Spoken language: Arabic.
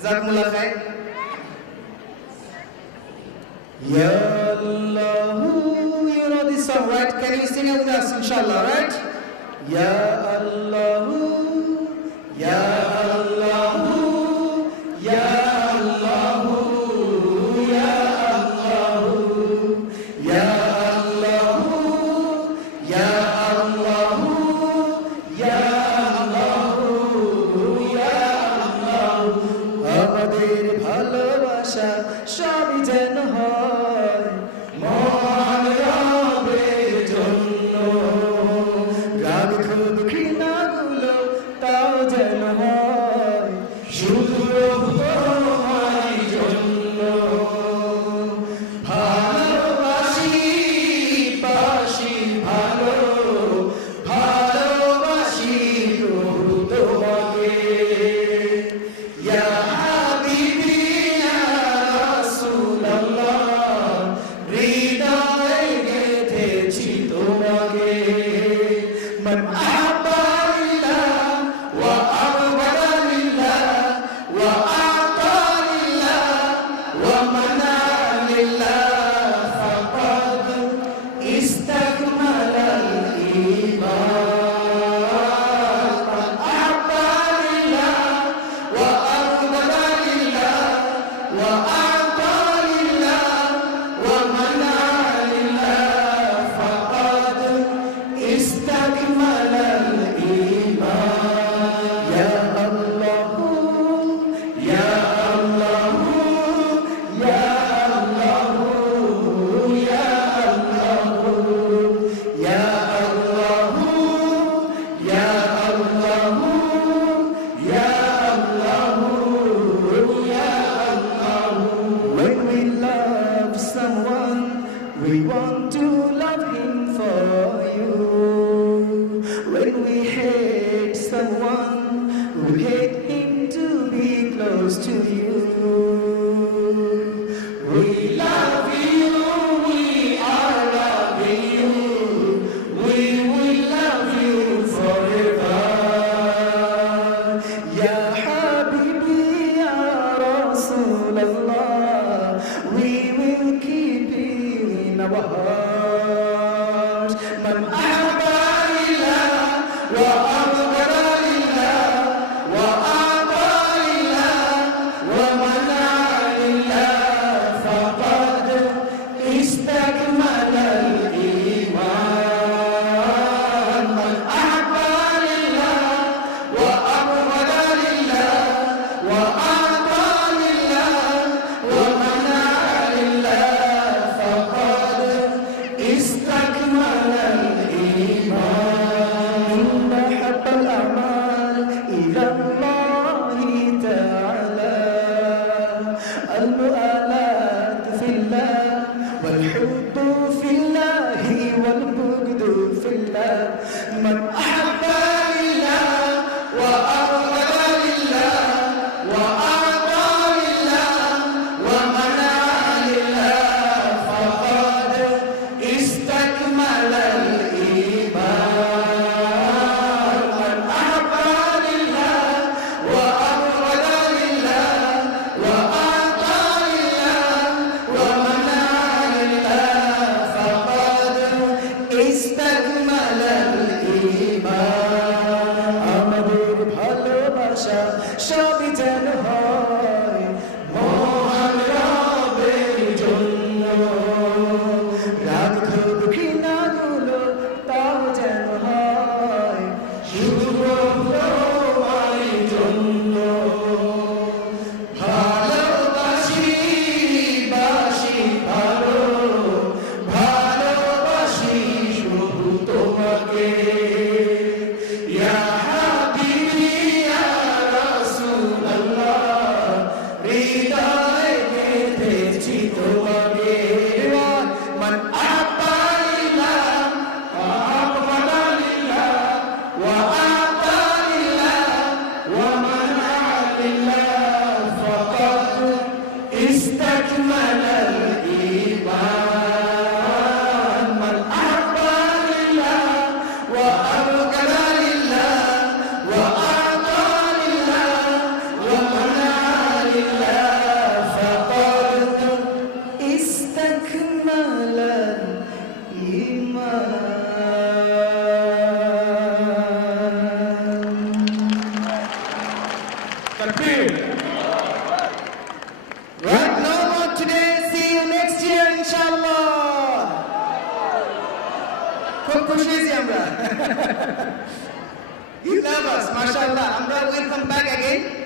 Jazakumullah khair. Ya Allah, you know this song, right? Can you sing it with us, inshallah, right? Ya Allah, আমাদের ভালোবাসা সবই যেন হয়। Iman. To love him for you When we hate someone we hate him to be close to you We love you we are loving you we will love you forever. Ya Habibi, Ya Rasulallah, we will keep in our. المؤالات في الله والحب في الله والبغض في الله. من أحب لله وارضى لله وأعطى لله ومنع لله فقد استمع ভালোবাসা সবই যেন হয় খুব খুশি হয়েছি আমরা. আমরা come back again.